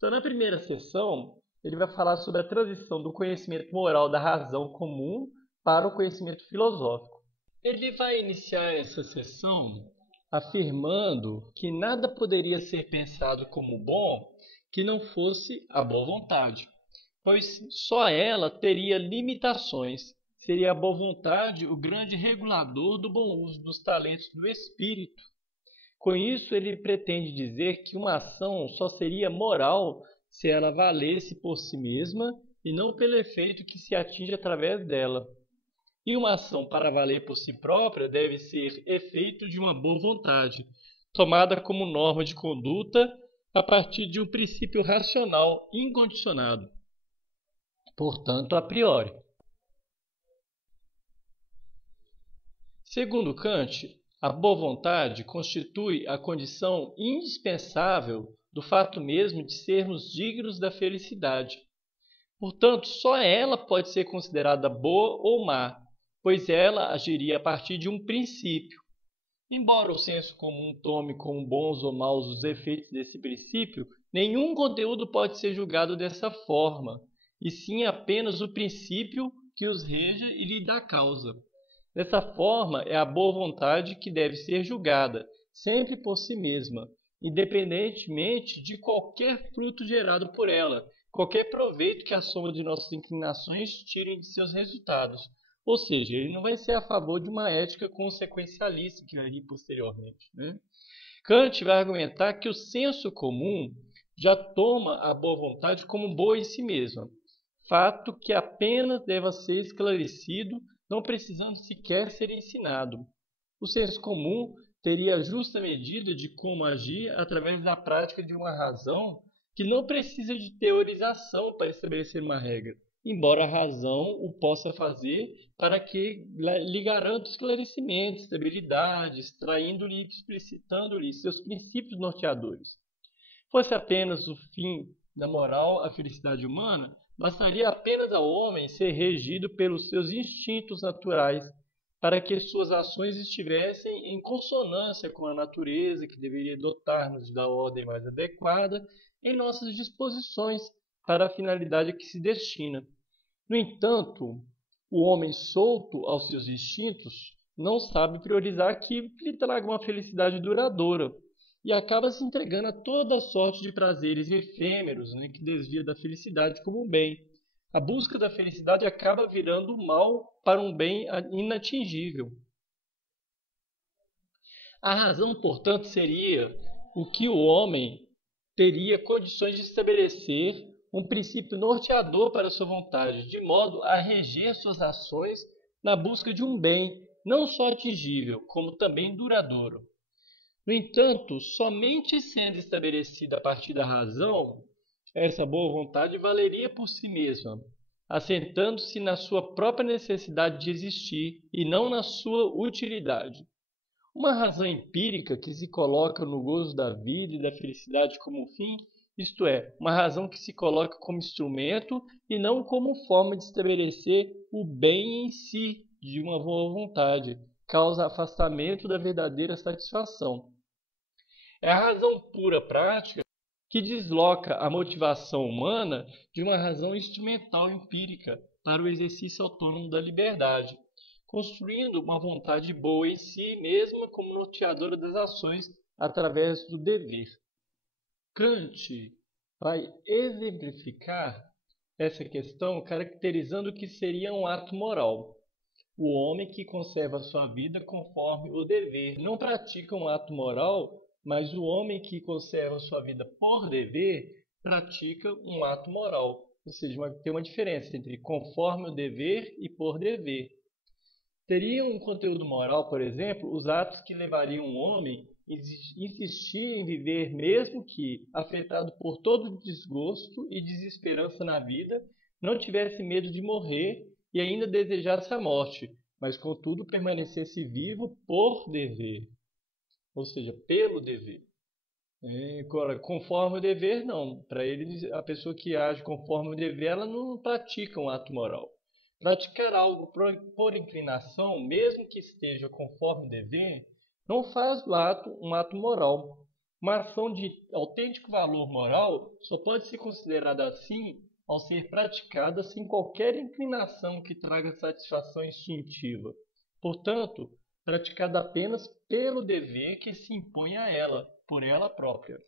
Então, na primeira sessão, ele vai falar sobre a transição do conhecimento moral da razão comum para o conhecimento filosófico. Ele vai iniciar essa sessão afirmando que nada poderia ser pensado como bom que não fosse a boa vontade, pois só ela teria limitações. Seria a boa vontade o grande regulador do bom uso dos talentos do espírito. Com isso, ele pretende dizer que uma ação só seria moral se ela valesse por si mesma e não pelo efeito que se atinge através dela. E uma ação para valer por si própria deve ser efeito de uma boa vontade, tomada como norma de conduta a partir de um princípio racional incondicionado, portanto, a priori. Segundo Kant, a boa vontade constitui a condição indispensável do fato mesmo de sermos dignos da felicidade. Portanto, só ela pode ser considerada boa ou má, pois ela agiria a partir de um princípio. Embora o senso comum tome como bons ou maus os efeitos desse princípio, nenhum conteúdo pode ser julgado dessa forma, e sim apenas o princípio que os reja e lhe dá causa. Dessa forma, é a boa vontade que deve ser julgada, sempre por si mesma, independentemente de qualquer fruto gerado por ela, qualquer proveito que a soma de nossas inclinações tirem de seus resultados. Ou seja, ele não vai ser a favor de uma ética consequencialista que vai vir posteriormente, né? Kant vai argumentar que o senso comum já toma a boa vontade como boa em si mesma, fato que apenas deve ser esclarecido, não precisando sequer ser ensinado. O senso comum teria a justa medida de como agir através da prática de uma razão que não precisa de teorização para estabelecer uma regra, embora a razão o possa fazer para que lhe garanta esclarecimento, estabilidade, extraindo-lhe e explicitando-lhe seus princípios norteadores. Fosse apenas o fim da moral a felicidade humana, bastaria apenas ao homem ser regido pelos seus instintos naturais, para que suas ações estivessem em consonância com a natureza, que deveria dotar-nos da ordem mais adequada em nossas disposições para a finalidade a que se destina. No entanto, o homem solto aos seus instintos não sabe priorizar aquilo que lhe traga uma felicidade duradoura e acaba se entregando a toda sorte de prazeres efêmeros, né, que desvia da felicidade como um bem. A busca da felicidade acaba virando o mal para um bem inatingível. A razão, portanto, seria o que o homem teria condições de estabelecer um princípio norteador para sua vontade, de modo a reger suas ações na busca de um bem, não só atingível, como também duradouro. No entanto, somente sendo estabelecida a partir da razão, essa boa vontade valeria por si mesma, assentando-se na sua própria necessidade de existir e não na sua utilidade. Uma razão empírica que se coloca no gozo da vida e da felicidade como fim, isto é, uma razão que se coloca como instrumento e não como forma de estabelecer o bem em si de uma boa vontade, causa afastamento da verdadeira satisfação. É a razão pura prática que desloca a motivação humana de uma razão instrumental empírica para o exercício autônomo da liberdade, construindo uma vontade boa em si mesma como norteadora das ações através do dever. Kant vai exemplificar essa questão caracterizando o que seria um ato moral. O homem que conserva sua vida conforme o dever não pratica um ato moral, mas o homem que conserva sua vida por dever pratica um ato moral. Ou seja, tem uma diferença entre conforme o dever e por dever. Teria um conteúdo moral, por exemplo, os atos que levariam um homem a insistir em viver mesmo que, afetado por todo desgosto e desesperança na vida, não tivesse medo de morrer e ainda desejasse a morte, mas contudo permanecesse vivo por dever, ou seja, pelo dever. Agora, conforme o dever, não. Para ele, a pessoa que age conforme o dever, ela não pratica um ato moral. Praticar algo por inclinação, mesmo que esteja conforme o dever, não faz do ato um ato moral. Uma ação de autêntico valor moral só pode ser considerada assim ao ser praticada sem qualquer inclinação que traga satisfação instintiva. Portanto, praticada apenas pelo dever que se impõe a ela, por ela própria.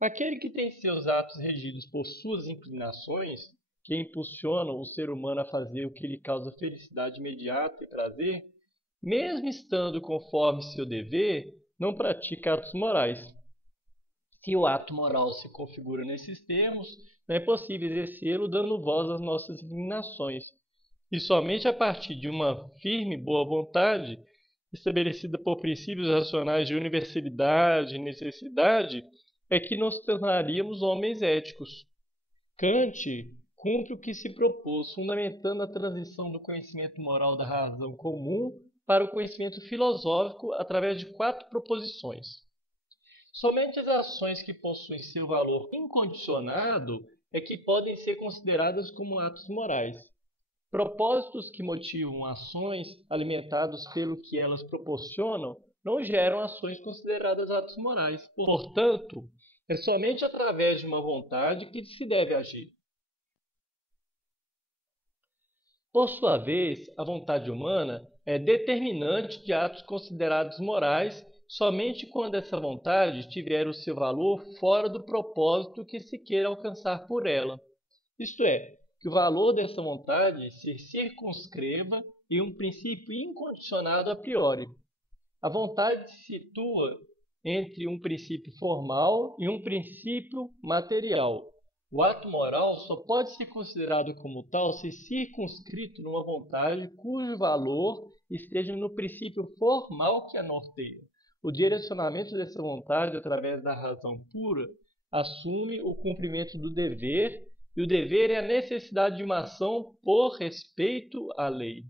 Aquele que tem seus atos regidos por suas inclinações, que impulsionam o ser humano a fazer o que lhe causa felicidade imediata e prazer, mesmo estando conforme seu dever, não pratica atos morais. Se o ato moral se configura nesses termos, não é possível exercê-lo dando voz às nossas inclinações. E somente a partir de uma firme boa vontade, estabelecida por princípios racionais de universalidade e necessidade, é que nos tornaríamos homens éticos. Kant cumpre o que se propôs, fundamentando a transição do conhecimento moral da razão comum para o conhecimento filosófico através de 4 proposições. Somente as ações que possuem seu valor incondicionado é que podem ser consideradas como atos morais. Propósitos que motivam ações alimentados pelo que elas proporcionam não geram ações consideradas atos morais. Portanto, é somente através de uma vontade que se deve agir. Por sua vez, a vontade humana é determinante de atos considerados morais somente quando essa vontade tiver o seu valor fora do propósito que se queira alcançar por ela. Isto é, que o valor dessa vontade se circunscreva em um princípio incondicionado a priori. A vontade se situa entre um princípio formal e um princípio material. O ato moral só pode ser considerado como tal se circunscrito numa vontade cujo valor esteja no princípio formal que a norteia. O direcionamento dessa vontade através da razão pura assume o cumprimento do dever, e o dever é a necessidade de uma ação por respeito à lei.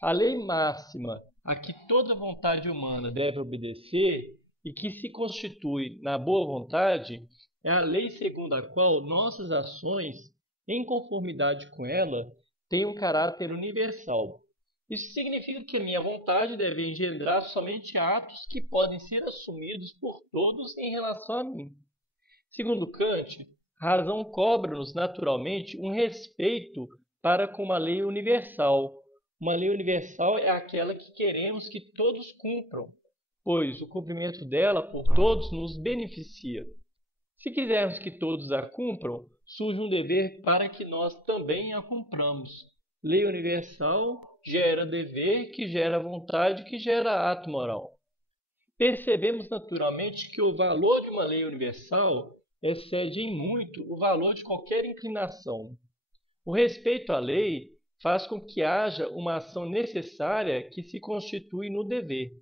A lei máxima a que toda vontade humana deve obedecer e que se constitui na boa vontade é a lei segundo a qual nossas ações, em conformidade com ela, têm um caráter universal. Isso significa que a minha vontade deve engendrar somente atos que podem ser assumidos por todos em relação a mim. Segundo Kant, a razão cobra-nos naturalmente um respeito para com uma lei universal. Uma lei universal é aquela que queremos que todos cumpram, pois o cumprimento dela por todos nos beneficia. Se quisermos que todos a cumpram, surge um dever para que nós também a cumpramos. Lei universal gera dever, que gera vontade, que gera ato moral. Percebemos naturalmente que o valor de uma lei universal excede em muito o valor de qualquer inclinação. O respeito à lei faz com que haja uma ação necessária que se constitui no dever.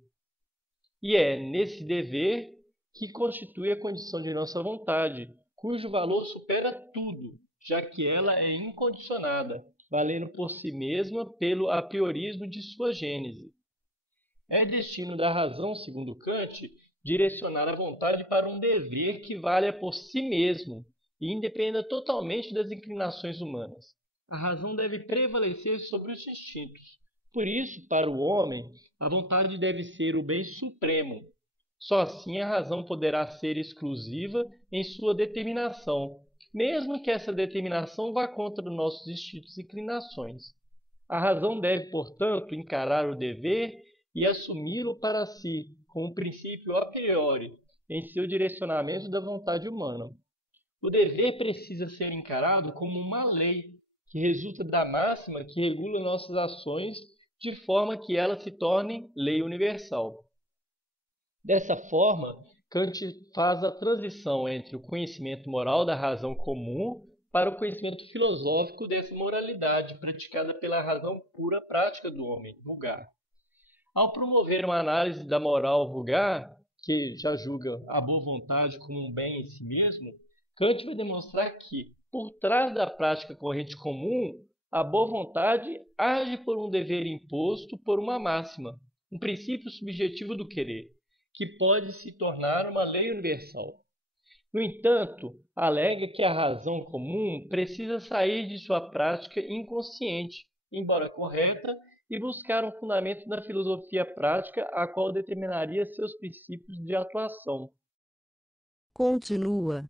E é nesse dever que constitui a condição de nossa vontade, cujo valor supera tudo, já que ela é incondicionada, valendo por si mesma pelo apriorismo de sua gênese. É destino da razão, segundo Kant, direcionar a vontade para um dever que valha por si mesmo e independa totalmente das inclinações humanas. A razão deve prevalecer sobre os instintos. Por isso, para o homem, a vontade deve ser o bem supremo. Só assim a razão poderá ser exclusiva em sua determinação, mesmo que essa determinação vá contra nossos instintos e inclinações. A razão deve, portanto, encarar o dever e assumi-lo para si, como um princípio a priori, em seu direcionamento da vontade humana. O dever precisa ser encarado como uma lei, que resulta da máxima que regula nossas ações, de forma que elas se tornem lei universal. Dessa forma, Kant faz a transição entre o conhecimento moral da razão comum para o conhecimento filosófico dessa moralidade praticada pela razão pura prática do homem, vulgar. Ao promover uma análise da moral vulgar, que já julga a boa vontade como um bem em si mesmo, Kant vai demonstrar que, por trás da prática corrente comum, a boa vontade age por um dever imposto por uma máxima, um princípio subjetivo do querer, que pode se tornar uma lei universal. No entanto, alega que a razão comum precisa sair de sua prática inconsciente, embora correta, e buscar um fundamento na filosofia prática a qual determinaria seus princípios de atuação. Continua.